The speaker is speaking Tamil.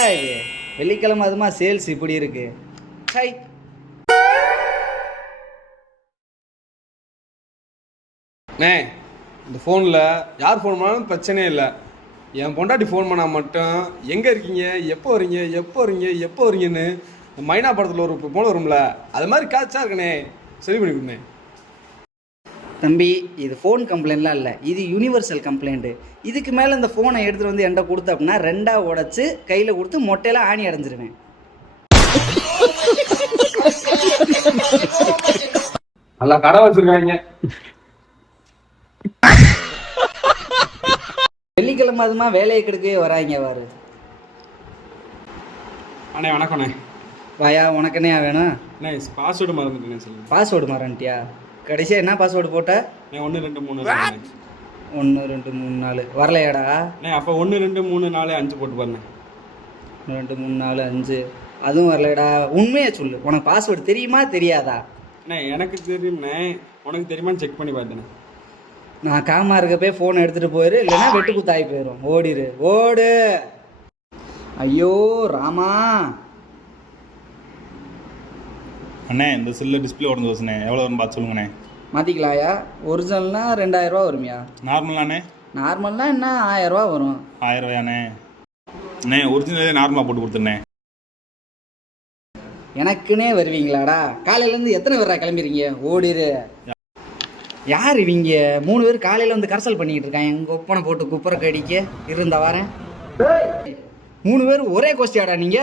இது வெள்ளிக்கிழமை அதுமா சேல்ஸ் இப்படி இருக்கு. ஹை, அண்ணே இந்த ஃபோனில் யார் ஃபோன் பண்ணாலும் பிரச்சனையே இல்லை. என் பொண்டாட்டி ஃபோன் பண்ணால் மட்டும் எங்கே இருக்கீங்க, எப்போ வரீங்க, எப்போ வரீங்க, எப்போ வரீங்கன்னு இந்த மைனா படத்தில் ஒரு போன வரும்ல, அது மாதிரி காய்ச்சா இருக்கண்ணே, சரி பண்ணி கொடுண்ணே. தம்பி, இது ஃபோன் கம்ப்ளைண்ட்லாம் இல்லை, இது யூனிவர்சல் கம்ப்ளைண்ட்டு. இதுக்கு மேலே இந்த ஃபோனை எடுத்துகிட்டு வந்து என்கிட்ட கொடுத்த அப்படின்னா 2ஆ உடச்சி கையில் கொடுத்து மொட்டையெல்லாம் ஆணி அடைஞ்சிருவேன். நல்லா கடை வச்சுருக்காங்க. வெள்ளிக்கிழமை அதுமா வேலையை கெடுக்கவே வராங்க வாரு. அண்ணே வணக்கண்ணே. வாயா, உனக்குன்னே வேணும். அண்ணே பாஸ்வேர்டு மறந்துட்டேண்ணே, சொல்லுங்கள். பாஸ்வேர்டு மறந்துட்டியா? கடைசியாக என்ன பாஸ்வேர்டு போட்ட? 1 2 3 1 2 3 4 வரலையாடா? அப்போ 1 2 3 4 5 போட்டு பாருண்ணே. 1 2 3 4 5 அதுவும் வரலடா. உண்மையை சொல்லு, உனக்கு பாஸ்வேர்டு தெரியுமா தெரியாதா? அண்ணே எனக்கு தெரியும்ண்ணே, உனக்கு தெரியுமான்னு செக் பண்ணி பார்த்தேண்ணே. நான் காமா இருக்கப்பே ஃபோனை எடுத்துகிட்டு போயிரு, இல்லைன்னா வெட்டு குத்தாகி போயிடும். ஓடிரு, ஓடு. ஐயோ ராமா. அண்ணே இந்த செல்லு டிஸ்பிளே உடஞ்சு வச்சுண்ணே, எவ்வளோ வரும்னு பார்த்து சொல்லுங்கண்ணே. மாற்றிக்கலாயா? ஒரிஜினல்னா 2000 ரூபா வருமியா? நார்மலாண்ணே? நார்மல்னா என்ன 1000 ரூபா வரும். 1000 ரூபாயாண்ணே? அண்ணே ஒரிஜினலே நார்மலாக போட்டு கொடுத்துருண்ணே. எனக்குன்னே வருவீங்களாடா? காலையிலேருந்து எத்தனை பேரா கிளம்பிடுறீங்க? ஓடிரு. யார் இவங்க 3 பேர் காலையில் வந்து கரசல் பண்ணிக்கிட்டு இருக்காங்க. எங்கள் ஒப்பனை போட்டு குப்பரை கடிக்க இருந்த வாரேன். 3 பேர் ஒரே கோஷ்டியாடா நீங்கள்?